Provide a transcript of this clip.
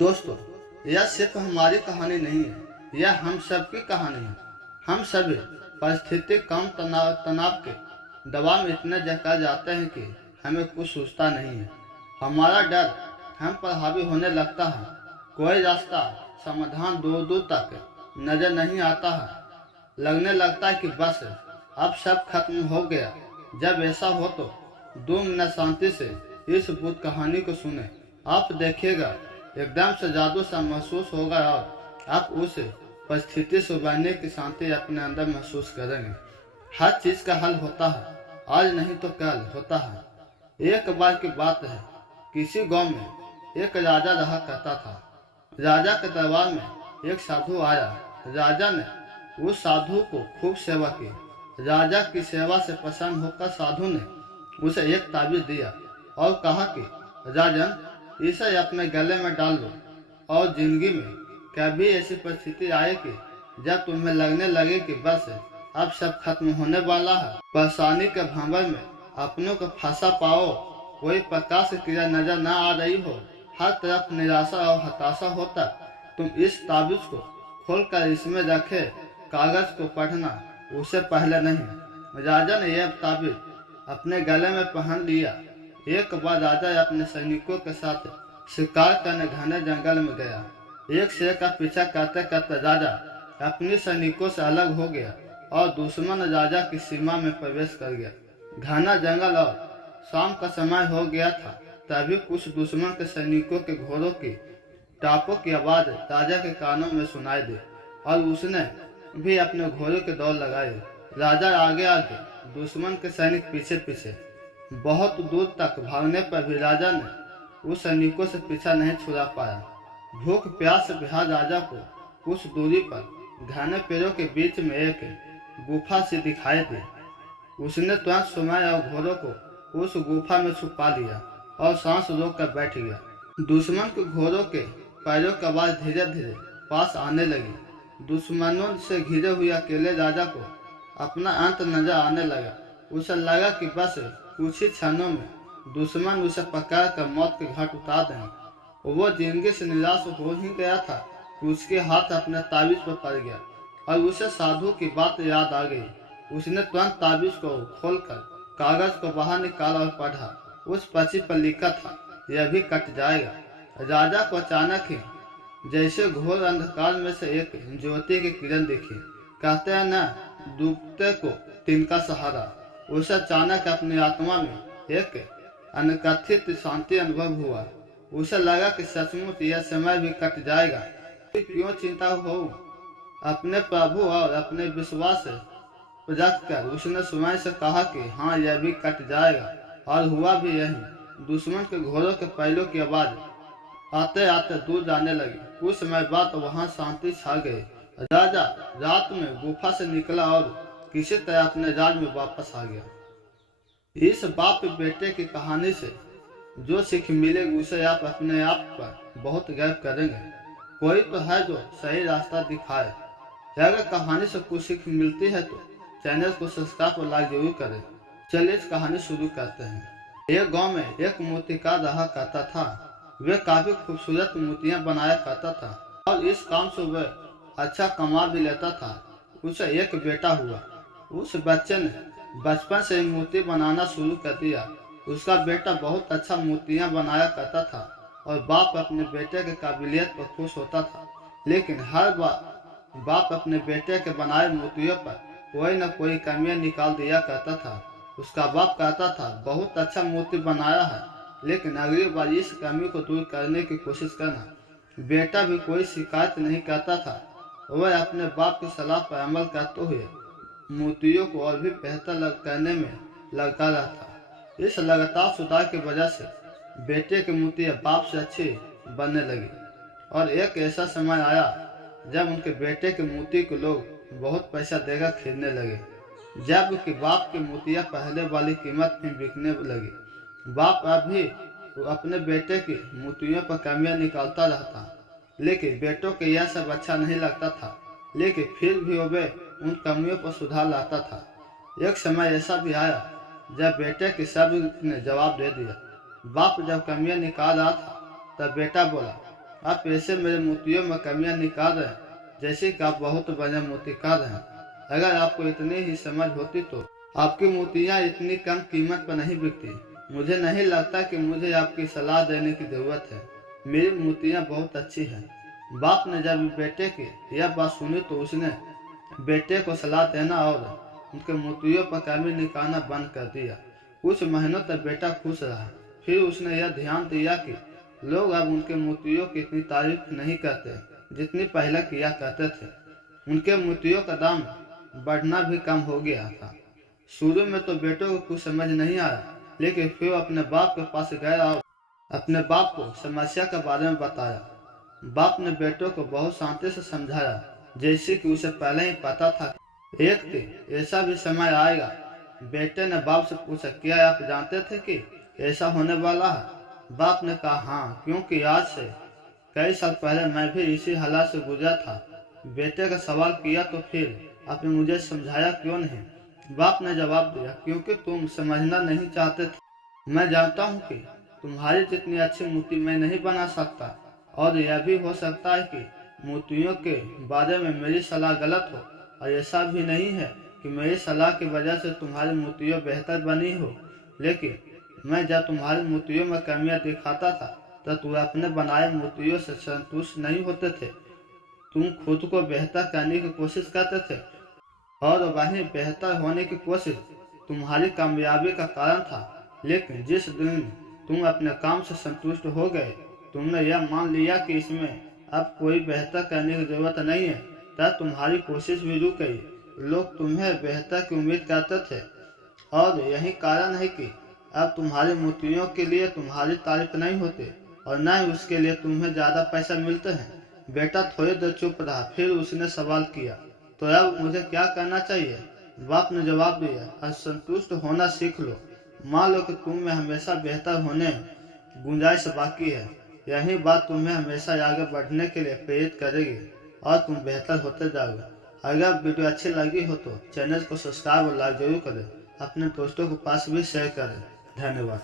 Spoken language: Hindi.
दोस्तों, यह सिर्फ हमारी कहानी नहीं है, यह हम सब की कहानी है। हम सभी परिस्थिति कम तनाव के दबाव में इतने जकड़ जाते हैं कि हमें कुछ सोचता नहीं है। हमारा डर हम पर हावी होने लगता है। कोई रास्ता समाधान दूर दूर तक नजर नहीं आता है। लगने लगता है कि बस अब सब खत्म हो गया। जब ऐसा हो तो 2 मिनट शांति से इस भूत कहानी को सुने। आप देखिएगा, एकदम से जादू सा महसूस होगा और आप उस परिस्थिति से उबरने की शांति अपने अंदर महसूस करेंगे। हर चीज का हल होता है, आज नहीं तो कल होता है। एक बार की बात है, किसी गांव में एक राजा रहा करता था। राजा के दरबार में एक साधु आया। राजा ने उस साधु को खूब सेवा की। राजा की सेवा से प्रसन्न होकर साधु ने उसे एक ताबीज दिया और कहा कि राजन, इसे अपने गले में डाल लो और जिंदगी में कभी ऐसी परिस्थिति आए कि जब तुम्हें लगने लगे कि बस अब सब खत्म होने वाला है, परेशानी के भंवर में अपनों को फंसा पाओ, कोई प्रकाश की क्रिया नजर न आ रही हो, हर तरफ निराशा और हताशा होता, तुम इस ताबीज को खोलकर इसमें रखे कागज को पढ़ना उससे पहले नहीं। राजा ने यह ताबीज अपने गले में पहन लिया। एक बार राजा अपने सैनिकों के साथ शिकार करने घने जंगल में गया। एक शेर का पीछा करते करते राजा अपने सैनिकों से अलग हो गया और दुश्मन राजा की सीमा में प्रवेश कर गया। घना जंगल और शाम का समय हो गया था। तभी कुछ दुश्मन के सैनिकों के घोड़ों की टापों की आवाज राजा के कानों में सुनाई दी और उसने भी अपने घोड़े के दौड़ लगाई। राजा आगे आगे, दुश्मन के सैनिक पीछे पीछे। बहुत दूर तक भागने पर भी राजा ने उस सैनिकों से पीछा नहीं छुड़ा पाया। भूख प्यास से बिहार राजा को कुछ दूरी पर घने पेड़ों के बीच में एक गुफा सी दिखाई दी। उसने तुरंत समय और घोड़ों को उस गुफा में छुपा लिया और सांस रोक कर बैठ गया। दुश्मन के घोड़ों के पैरों की आवाज धीरे धीरे पास आने लगी। दुश्मनों से घिरे हुए अकेले राजा को अपना अंत नजर आने लगा। उसे लगा कि बस कुछ ही क्षणों में दुश्मन उसे पकड़ कर मौत के घाट उतार देंगे। वो जिंदगी से निराश हो ही गया था कि उसके हाथ अपने ताबीज पर पड़ गया और उसे साधु की बात याद आ गई। उसने तुरंत ताबीज को खोलकर कागज को बाहर निकाला और पढ़ा। उस पर्ची पर लिखा था, यह भी कट जाएगा। राजा को अचानक ही जैसे घोर अंधकार में से एक ज्योति की किरण दिखी। कहते हैं न, डूबते को तिनका सहारा। उसे अचानक अपनी आत्मा में एक अनकथित शांति अनुभव हुआ। उसे लगा कि सचमुच यह समय भी कट जाएगा। क्यों चिंता हो? अपने प्रभु और अपने विश्वास रख कर उसने स्वयं से कहा कि हाँ, यह भी कट जाएगा। और हुआ भी यही। दुश्मन के घोड़ों के पैरों की आवाज आते आते दूर जाने लगी। कुछ समय बाद वहां शांति छा गई। राजा रात में गुफा से निकला और किसी तरह अपने राज में वापस आ गया। इस बाप बेटे की कहानी से जो सीख मिलेगी उसे आप अपने आप पर बहुत गर्व करेंगे। कोई तो है जो सही रास्ता दिखाए। अगर कहानी से कुछ सीख मिलती है तो चैनल को सब्सक्राइब और लाइक जरूर करें। चलिए इस कहानी शुरू करते हैं। एक गांव में एक मूर्तिकार रहा करता था। वह काफी खूबसूरत मूर्तियां बनाया करता था और इस काम से वह अच्छा कमा भी लेता था। उसे एक बेटा हुआ। उस बच्चे ने बचपन से ही मूर्ति बनाना शुरू कर दिया। उसका बेटा बहुत अच्छा मूर्तियां बनाया करता था और बाप अपने बेटे के काबिलियत पर खुश होता था। लेकिन हर बार बाप अपने बेटे के बनाए मूर्तियों पर कोई न कोई कमियां निकाल दिया करता था। उसका बाप कहता था, बहुत अच्छा मूर्ति बनाया है, लेकिन अगली बार इस कमी को दूर करने की कोशिश करना। बेटा भी कोई शिकायत नहीं करता था। वह अपने बाप की सलाह पर अमल करते हुए मूर्तियों को और भी बेहतर करने में लगा रहता। इस लगातार सुधार की वजह से बेटे की मूर्तियां बाप से अच्छी बनने लगी और एक ऐसा समय आया जब उनके बेटे की मूर्ति को लोग बहुत पैसा देकर खरीदने लगे, जबकि बाप की मूर्तियां पहले वाली कीमत में बिकने लगी। बाप अभी अपने बेटे की मूर्तियों पर कमियां निकालता रहता, लेकिन बेटों को यह सब अच्छा नहीं लगता था। लेकिन फिर भी वह उन कमियों पर सुधार लाता था। एक समय ऐसा भी आया जब बेटे के सब ने जवाब दे दिया। बाप जब कमियां निकाल रहा था तब बेटा बोला, आप ऐसे मेरे मोतियों में कमियां निकाल रहे हैं जैसे कि आप बहुत बड़े मोतीकार हैं। अगर आपको इतनी ही समझ होती तो आपकी मोतियां इतनी कम कीमत पर नहीं बिकती। मुझे नहीं लगता कि मुझे आपकी सलाह देने की जरूरत है। मेरी मोतियां बहुत अच्छी हैं। बाप ने जब बेटे की यह बात सुनी तो उसने बेटे को सलाह देना और उनके मोतियों पर कमी निकालना बंद कर दिया। कुछ महीनों तक बेटा खुश रहा। फिर उसने यह ध्यान दिया कि लोग अब उनके मोतियों की इतनी तारीफ नहीं करते जितनी पहले किया करते थे। उनके मोतियों का दाम बढ़ना भी कम हो गया था। शुरू में तो बेटों को कुछ समझ नहीं आया, लेकिन फिर अपने बाप के पास गया और अपने बाप को समस्या के बारे में बताया। बाप ने बेटों को बहुत शांति से समझाया, जैसे कि उसे पहले ही पता था कि एक दिन ऐसा भी समय आएगा। बेटे ने बाप से पूछा, क्या आप जानते थे कि ऐसा होने वाला है? बाप ने कहा, हाँ, क्योंकि आज से कई साल पहले मैं भी इसी हालात से गुजरा था। बेटे का सवाल किया तो फिर आपने मुझे समझाया क्यों नहीं? बाप ने जवाब दिया, क्योंकि तुम समझना नहीं चाहते थे। मैं जानता हूँ कि तुम्हारी जितनी अच्छी मोती मैं नहीं बना सकता, और यह भी हो सकता है कि मोतियों के बारे में मेरी सलाह गलत हो, और ऐसा भी नहीं है कि मेरी सलाह की वजह से तुम्हारी मोतियों बेहतर बनी हो। लेकिन मैं जब तुम्हारे मोतियों में कमियां दिखाता था तो तुम अपने बनाए मोतियों से संतुष्ट नहीं होते थे। तुम खुद को बेहतर करने की कोशिश करते थे, और वहीं बेहतर होने की कोशिश तुम्हारी कामयाबी का कारण था। लेकिन जिस दिन तुम अपने काम से संतुष्ट हो गए, तुमने यह मान लिया कि इसमें अब कोई बेहतर करने की जरूरत नहीं है, तब तुम्हारी कोशिश भी रुक गई। लोग तुम्हें बेहतर की उम्मीद करते थे, और यही कारण है कि अब तुम्हारे मोतियों के लिए तुम्हारी तारीफ नहीं होती, और न ही उसके लिए तुम्हें ज्यादा पैसा मिलते हैं। बेटा थोड़ी देर चुप रहा, फिर उसने सवाल किया, तो अब मुझे क्या करना चाहिए? बाप ने जवाब दिया, असंतुष्ट होना सीख लो। मान लो कि तुम में हमेशा बेहतर होने गुंजाइश बाकी है। यही बात तुम्हें हमेशा आगे बढ़ने के लिए प्रेरित करेगी, और तुम बेहतर होते जाओगे। अगर वीडियो अच्छी लगी हो तो चैनल को सब्सक्राइब और लाइक जरूर करें। अपने दोस्तों के पास भी शेयर करें। धन्यवाद।